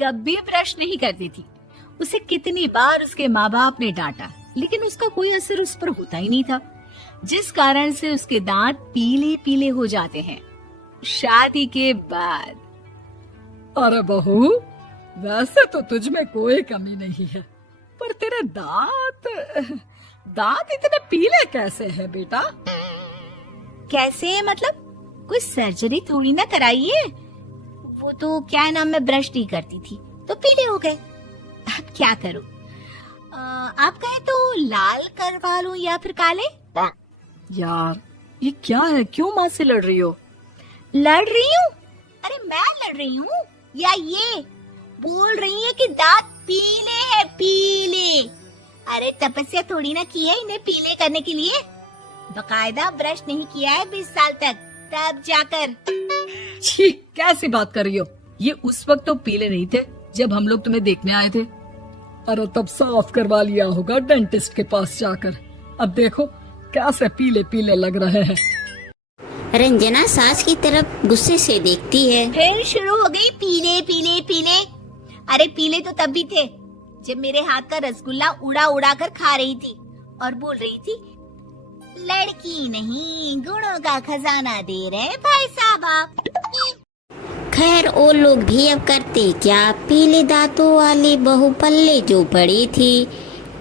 कभी ब्रश नहीं करती थी। उसे कितनी बार उसके माँ बाप ने डांटा, लेकिन उसका कोई असर उस पर होता ही नहीं था, जिस कारण से उसके दांत पीले पीले हो जाते हैं। शादी के बाद अरे बहू, वैसे तो तुझ में कोई कमी नहीं है, पर तेरे दांत इतने पीले कैसे हैं बेटा? कैसे मतलब? कोई सर्जरी थोड़ी ना कराइए। वो तो क्या नाम, मैं ब्रश नहीं करती थी तो पीले हो गए। अब क्या करूं? आप कहें तो लाल करवा लूं या फिर काले? यार ये क्या है, क्यों माँ से लड़ रही हो? लड़ रही हूँ? अरे मैं लड़ रही हूँ या ये बोल रही है कि दांत पीले हैं, पीले। अरे तपस्या थोड़ी ना की है इन्हें पीले करने के लिए। बकायदा ब्रश नहीं किया है 20 साल तक, तब जाकर। छी, कैसी बात कर रही हो? ये उस वक्त तो पीले नहीं थे जब हम लोग तुम्हें देखने आए थे। अरे तब साफ करवा लिया होगा डेंटिस्ट के पास जाकर। अब देखो कैसे पीले पीले लग रहे हैं। रंजना सास की तरफ गुस्से से देखती है। फिर शुरू हो गई पीले पीले पीले। अरे पीले तो तब भी थे जब मेरे हाथ का रसगुल्ला उड़ा उड़ा कर खा रही थी और बोल रही थी, लड़की नहीं गुणों का खजाना दे रहे भाई साहब आप। खैर वो लोग भी अब करते क्या, पीले दांतों वाली बहू पल्ले जो पड़ी थी।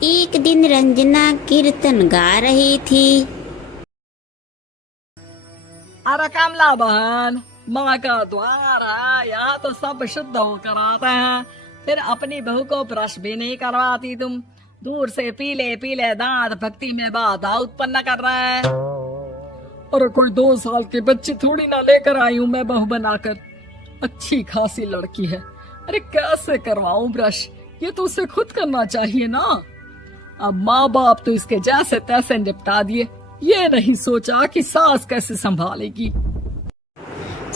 एक दिन रंजना कीर्तन गा रही थी। अरे कमला बहन, माँ का द्वार है, यहाँ तो सब शुद्ध होकर आते हैं, फिर अपनी बहू को ब्रश भी नहीं करवाती तुम। दूर से पीले पीले दांत भक्ति में बाधा उत्पन्न कर रहे हैं। अरे कोई 2 साल के बच्चे थोड़ी ना लेकर आई हूँ मैं बहू बनाकर। अच्छी खासी लड़की है, अरे कैसे करवाऊं ब्रश? ये तो उसे खुद करना चाहिए ना। अब माँ बाप तो इसके जैसे तैसे निपटा दिए, ये नहीं सोचा कि सास कैसे संभालेगी।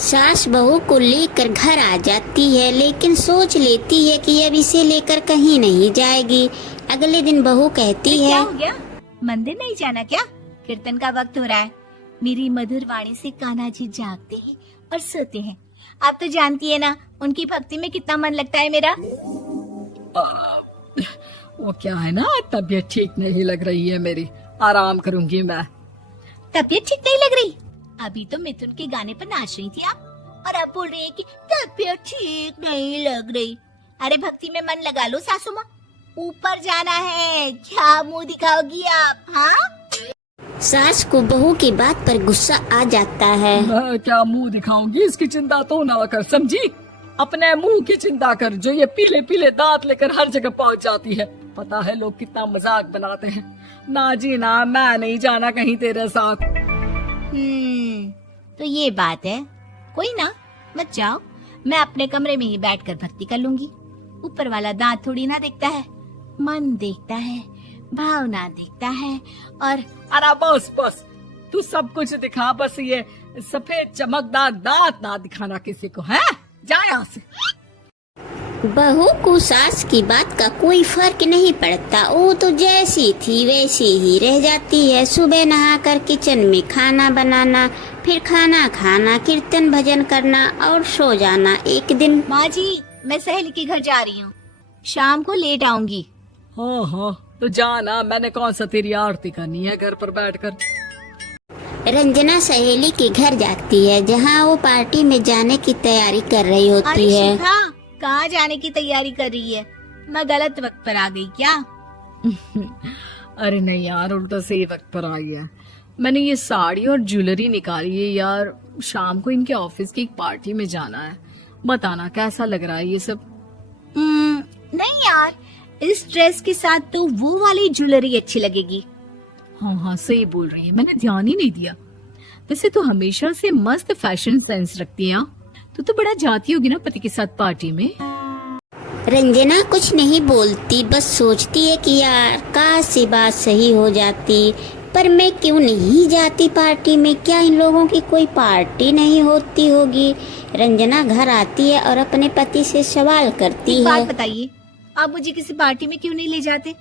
सास बहू को लेकर घर आ जाती है, लेकिन सोच लेती है कि अब इसे लेकर कहीं नहीं जाएगी। अगले दिन बहू कहती है, क्या हो गया? मंदिर नहीं जाना क्या? कीर्तन का वक्त हो रहा है। मेरी मधुर वाणी से कान्हा जी जागते हैं और सोते हैं। आप तो जानती है ना उनकी भक्ति में कितना मन लगता है मेरा। वो क्या है ना, तबीयत ठीक नहीं लग रही है मेरी, आराम करूंगी मैं। तबीयत ठीक नहीं लग रही? अभी तो मिथुन के गाने पर नाच रही थी आप, और अब बोल रही है कि तबीयत ठीक नहीं लग रही। अरे भक्ति में मन लगा लो सासू माँ, ऊपर जाना है, क्या मुंह दिखाओगी आप? हाँ, सास को बहू की बात पर गुस्सा आ जाता है। मैं क्या मुंह दिखाऊंगी, इसकी चिंता तो ना कर, समझी? अपने मुंह की चिंता कर, जो ये पीले पीले दांत लेकर हर जगह पहुंच जाती है। पता है लोग कितना मजाक बनाते हैं। ना जी ना, मैं नहीं जाना कहीं तेरे साथ। तो ये बात है। कोई ना, मत जाओ, मैं अपने कमरे में ही बैठकर भक्ति कर लूंगी। ऊपर वाला दांत थोड़ी ना देखता है, मन देखता है, भावना देखता है। और अरे बस बस, तू सब कुछ दिखा, बस ये सफेद चमकदार दांत ना दिखाना किसी को, है? जा यहाँ से। बहू को सास की बात का कोई फर्क नहीं पड़ता, वो तो जैसी थी वैसी ही रह जाती है। सुबह नहाकर किचन में खाना बनाना, फिर खाना खाना, कीर्तन भजन करना और सो जाना। एक दिन, माँ जी मैं सहेली के घर जा रही हूँ, शाम को लेट आऊंगी। हाँ हाँ तो जाना, मैंने कौन सा तेरी आरती करनी है घर पर बैठकर। रंजना सहेली के घर जाती है, जहाँ वो पार्टी में जाने की तैयारी कर रही होती है। कहाँ जाने की तैयारी कर रही है? मैं गलत वक्त पर आ गई क्या? अरे नहीं यार, उल्टा सही वक्त पर आ गया। मैंने ये साड़ी और ज्वेलरी निकाली है यार, शाम को इनके ऑफिस की एक पार्टी में जाना है। बताना कैसा लग रहा है ये सब? नहीं यार, इस ड्रेस के साथ तो वो वाली ज्वेलरी अच्छी लगेगी। हाँ हाँ सही बोल रही है, मैंने ध्यान ही नहीं दिया। वैसे तो हमेशा से मस्त फैशन सेंस रखती है। तो बड़ा जाती होगी ना पति के साथ पार्टी में। रंजना कुछ नहीं बोलती, बस सोचती है कि यार काश ये बात सही हो जाती, पर मैं क्यों नहीं जाती पार्टी में? क्या इन लोगों की कोई पार्टी नहीं होती होगी? रंजना घर आती है और अपने पति से सवाल करती है। बात बताइए, आप मुझे किसी पार्टी में क्यों नहीं ले जाते?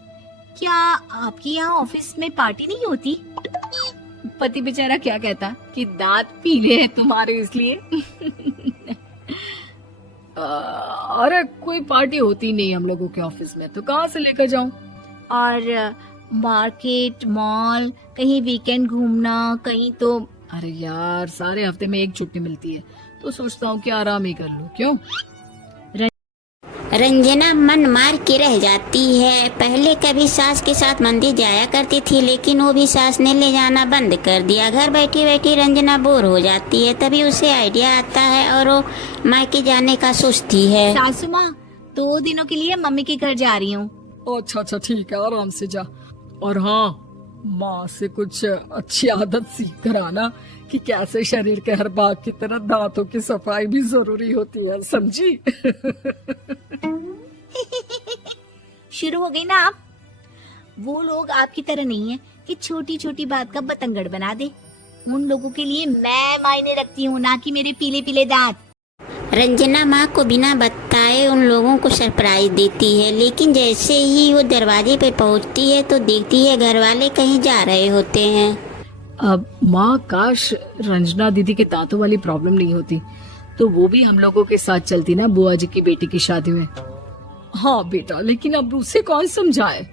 क्या आपके यहाँ ऑफिस में पार्टी नहीं होती? पति बेचारा क्या कहता कि दांत पीले हैं तुम्हारे इसलिए। अरे कोई पार्टी होती नहीं हम लोगों के ऑफिस में, तो कहाँ से लेकर जाऊं? और मार्केट, मॉल, कहीं वीकेंड घूमना, कहीं तो। अरे यार सारे हफ्ते में एक छुट्टी मिलती है, तो सोचता हूँ कि आराम ही कर लूं। क्यों? रंजना मन मार के रह जाती है। पहले कभी सास के साथ मंदिर जाया करती थी, लेकिन वो भी सास ने ले जाना बंद कर दिया। घर बैठी बैठी रंजना बोर हो जाती है, तभी उसे आइडिया आता है और वो मायके जाने का सोचती है। सासू माँ, 2 दिनों के लिए मम्मी के घर जा रही हूँ। अच्छा ठीक है, आराम से जा। और हाँ, माँ से कुछ अच्छी आदत सीख कर आना कि कैसे शरीर के हर भाग की तरह दांतों की सफाई भी जरूरी होती है, समझी? शुरू हो गई ना आप। वो लोग आपकी तरह नहीं है कि छोटी छोटी बात का बतंगड़ बना दे। उन लोगों के लिए मैं मायने रखती हूँ, ना कि मेरे पीले पीले दांत। रंजना माँ को बिना बताए उन लोगों को सरप्राइज देती है, लेकिन जैसे ही वो दरवाजे पे पहुँचती है तो देखती है घर वाले कहीं जा रहे होते हैं। अब माँ, काश रंजना दीदी के दांतों वाली प्रॉब्लम नहीं होती, तो वो भी हम लोगों के साथ चलती ना बुआ जी की बेटी की शादी में। हाँ बेटा, लेकिन अब उसे कौन समझाए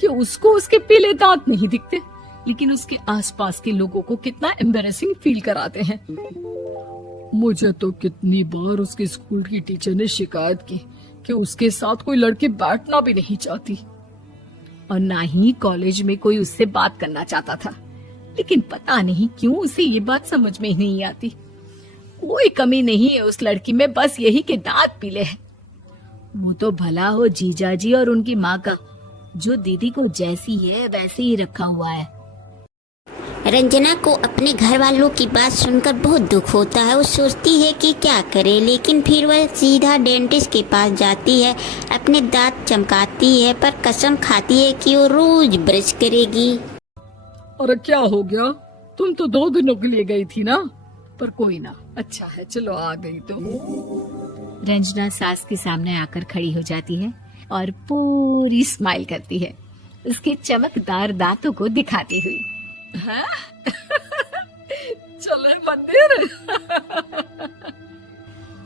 कि उसको उसके पीले दांत नहीं दिखते, लेकिन उसके आसपास के लोगों को कितना एम्बैरेसिंग फील कराते हैं। मुझे तो कितनी बार उसके स्कूल की टीचर ने शिकायत की कि उसके साथ कोई लड़की बैठना भी नहीं चाहती, और ना ही कॉलेज में कोई उससे बात करना चाहता था। लेकिन पता नहीं क्यों उसे ये बात समझ में ही नहीं आती। कोई कमी नहीं है उस लड़की में, बस यही कि दांत पीले हैं। वो तो भला हो जीजाजी और उनकी माँ का, जो दीदी को जैसी है वैसे ही रखा हुआ है। रंजना को अपने घर वालों की बात सुनकर बहुत दुख होता है। वो सोचती है कि क्या करे, लेकिन फिर वह सीधा डेंटिस्ट के पास जाती है, अपने दांत चमकाती है, पर कसम खाती है कि वो रोज ब्रश करेगी। अरे क्या हो गया? तुम तो 2 दिनों के लिए गई थी ना, पर कोई ना, अच्छा है, चलो आ गई तो। रंजना सास के सामने आकर खड़ी हो जाती है और पूरी स्माइल करती है, उसके चमकदार दांतों को दिखाती हुई। हैं? चले मंदिर।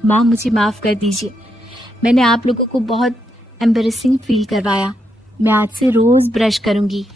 माँ, मुझे माफ कर दीजिए, मैंने आप लोगों को बहुत एम्बैरेसिंग फील करवाया। मैं आज से रोज ब्रश करूंगी।